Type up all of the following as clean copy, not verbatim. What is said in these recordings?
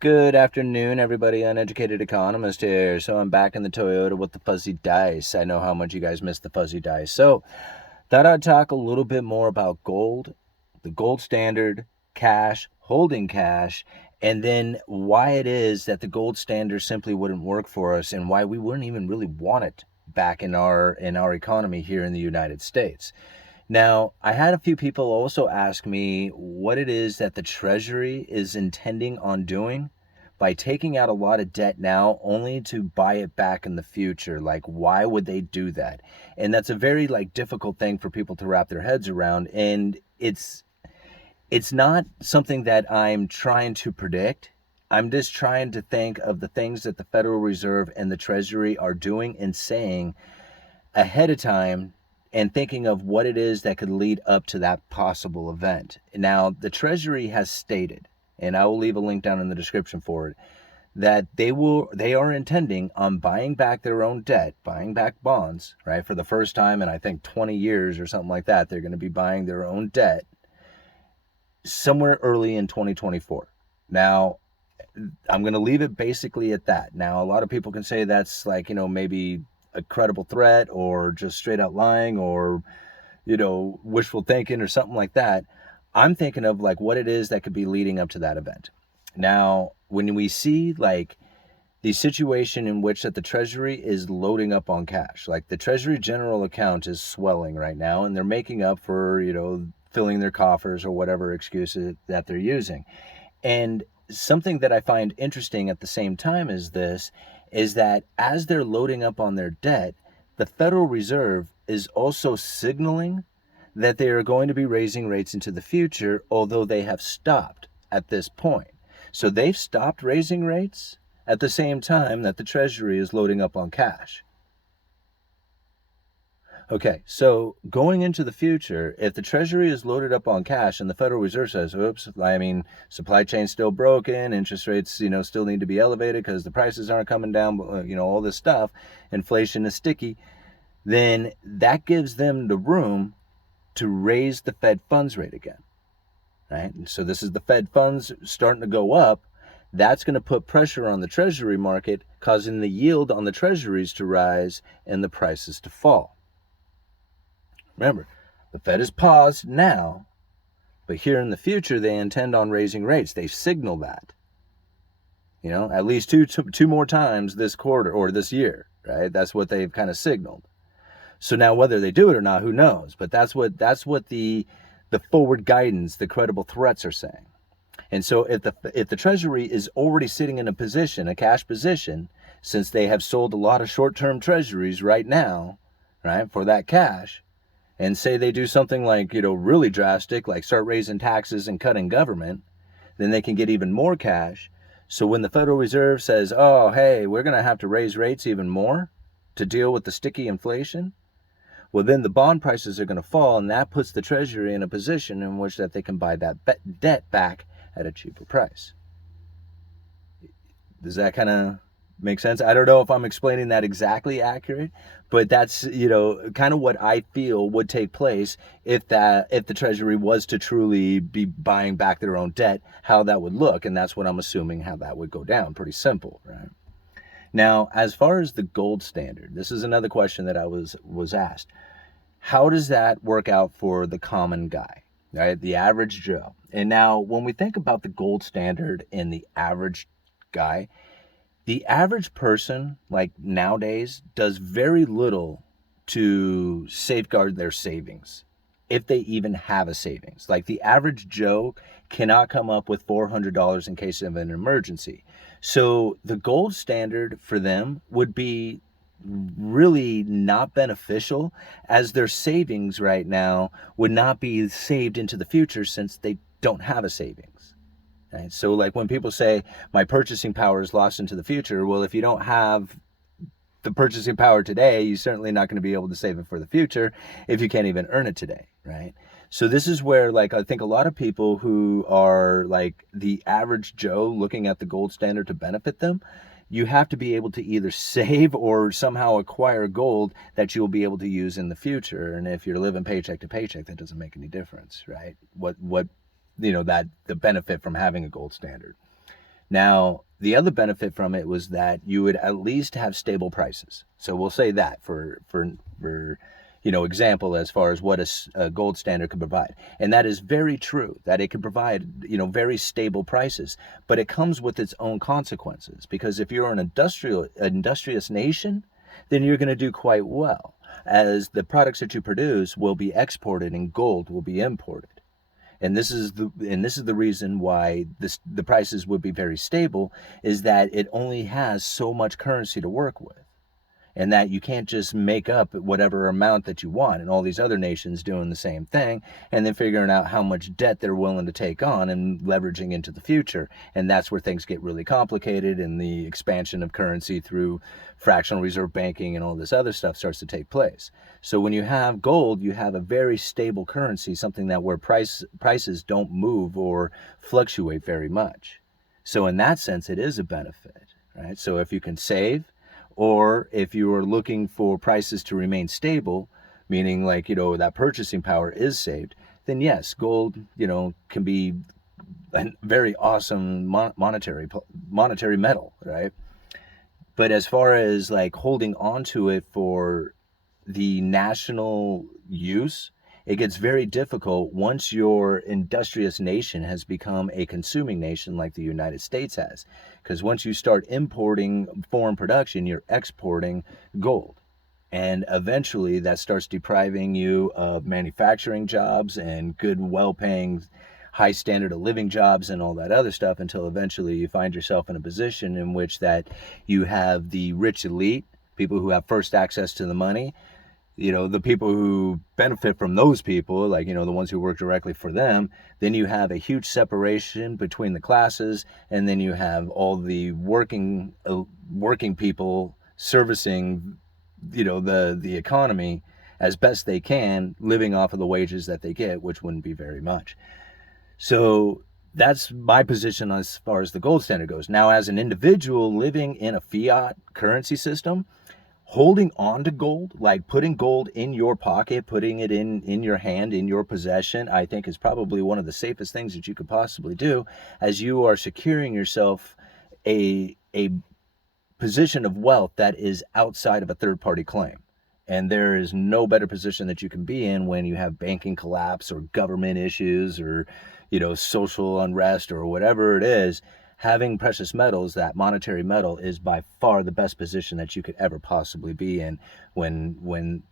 Good afternoon, everybody. Uneducated Economist here. So I'm back in the Toyota with the fuzzy dice. I know how much you guys miss the fuzzy dice. So thought I'd talk a little bit more about gold, the gold standard, cash, holding cash, and then why it is that the gold standard simply wouldn't work for us and why we wouldn't even really want it back in our economy here in the United States. Now, I had a few people also ask me what it is that the Treasury is intending on doing by taking out a lot of debt now only to buy it back in the future. Like, why would they do that? And that's a very difficult thing for people to wrap their heads around. And it's not something that I'm trying to predict. I'm just trying to think of the things that the Federal Reserve and the Treasury are doing and saying ahead of time and thinking of what it is that could lead up to that possible event. Now, the Treasury has stated, and I will leave a link down in the description for it, that they are intending on buying back their own debt, buying back bonds, right? For the first time in I think 20 years or something like that, they're going to be buying their own debt somewhere early in 2024. Now, I'm going to leave it basically at that. Now, a lot of people can say that's maybe a credible threat or just straight out lying or, wishful thinking or something like that. I'm thinking of what it is that could be leading up to that event. Now, when we see the situation in which that the Treasury is loading up on cash, like the Treasury general account is swelling right now and they're making up for, filling their coffers or whatever excuses that they're using. And something that I find interesting at the same time is that as they're loading up on their debt, the Federal Reserve is also signaling that they are going to be raising rates into the future, although they have stopped at this point. So they've stopped raising rates at the same time that the Treasury is loading up on cash. Okay, so going into the future, if the Treasury is loaded up on cash and the Federal Reserve says, oops, supply chain's still broken, interest rates, still need to be elevated because the prices aren't coming down, all this stuff, inflation is sticky, then that gives them the room to raise the Fed funds rate again, right? And so this is the Fed funds starting to go up. That's going to put pressure on the Treasury market, causing the yield on the Treasuries to rise and the prices to fall. Remember, the Fed is paused now, but here in the future, they intend on raising rates. They've signaled that, at least two more times this quarter or this year, right? That's what they've kind of signaled. So now whether they do it or not, who knows? But that's what the forward guidance, the credible threats are saying. And so if the Treasury is already sitting in a cash position, since they have sold a lot of short-term Treasuries right now, right, for that cash, and say they do something really drastic, like start raising taxes and cutting government, then they can get even more cash. So when the Federal Reserve says, oh, hey, we're going to have to raise rates even more to deal with the sticky inflation, well, then the bond prices are going to fall, and that puts the Treasury in a position in which that they can buy that debt back at a cheaper price. Does that kind of make sense? I don't know if I'm explaining that exactly accurate, but that's, kind of what I feel would take place if the Treasury was to truly be buying back their own debt, how that would look. And that's what I'm assuming how that would go down. Pretty simple, right? Now, as far as the gold standard, this is another question that I was asked. How does that work out for the common guy, right? The average Joe. And now when we think about the gold standard and the average guy, the average person, nowadays, does very little to safeguard their savings, if they even have a savings. Like the average Joe cannot come up with $400 in case of an emergency. So the gold standard for them would be really not beneficial, as their savings right now would not be saved into the future since they don't have a savings. Right? So when people say my purchasing power is lost into the future, well, if you don't have the purchasing power today, you're certainly not going to be able to save it for the future if you can't even earn it today, right? So this is where I think a lot of people who are the average Joe looking at the gold standard to benefit them, you have to be able to either save or somehow acquire gold that you'll be able to use in the future. And if you're living paycheck to paycheck, that doesn't make any difference, right? What that the benefit from having a gold standard. Now, the other benefit from it was that you would at least have stable prices. So we'll say that for example, as far as what a gold standard could provide. And that is very true, that it could provide, very stable prices. But it comes with its own consequences, because if you're an industrious nation, then you're going to do quite well, as the products that you produce will be exported and gold will be imported. And this is the reason why the prices would be very stable, is that it only has so much currency to work with, and that you can't just make up whatever amount that you want, and all these other nations doing the same thing and then figuring out how much debt they're willing to take on and leveraging into the future. And that's where things get really complicated, and the expansion of currency through fractional reserve banking and all this other stuff starts to take place. So when you have gold, you have a very stable currency, something that where prices don't move or fluctuate very much. So in that sense, it is a benefit, right? So if you can save, or if you are looking for prices to remain stable, meaning like, that purchasing power is saved, then yes, gold, can be a very awesome monetary metal, right? But as far as like holding on to it for the national use, it gets very difficult once your industrious nation has become a consuming nation like the United States has. Because once you start importing foreign production, you're exporting gold. And eventually that starts depriving you of manufacturing jobs and good, well-paying, high standard of living jobs and all that other stuff, until eventually you find yourself in a position in which that you have the rich elite, people who have first access to the money, the people who benefit from those people, like, the ones who work directly for them. Then you have a huge separation between the classes, and then you have all the working people servicing, the economy as best they can, living off of the wages that they get, which wouldn't be very much. So that's my position as far as the gold standard goes. Now, as an individual living in a fiat currency system, holding on to gold, like putting gold in your pocket, putting it in your hand, in your possession, I think is probably one of the safest things that you could possibly do, as you are securing yourself a position of wealth that is outside of a third-party claim. And there is no better position that you can be in when you have banking collapse or government issues or, social unrest or whatever it is. Having precious metals, that monetary metal, is by far the best position that you could ever possibly be in when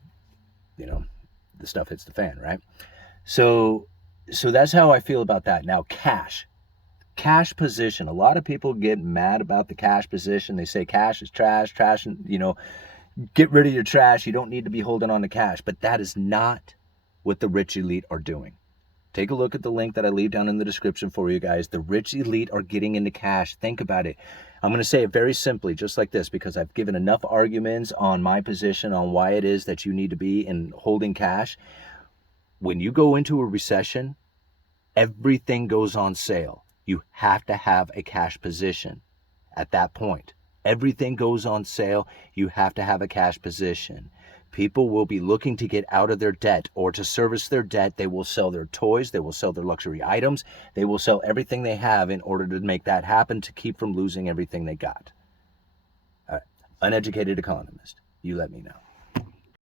the stuff hits the fan, right? So that's how I feel about that. Now, cash position. A lot of people get mad about the cash position. They say cash is trash, and get rid of your trash. You don't need to be holding on to cash. But that is not what the rich elite are doing. Take a look at the link that I leave down in the description for you guys. The rich elite are getting into cash. Think about it. I'm going to say it very simply, just like this, because I've given enough arguments on my position on why it is that you need to be in holding cash. When you go into a recession, everything goes on sale. You have to have a cash position at that point. Everything goes on sale. You have to have a cash position. People will be looking to get out of their debt, or to service their debt. They will sell their toys. They will sell their luxury items. They will sell everything they have in order to make that happen, to keep from losing everything they got. All right. Uneducated Economist. You let me know.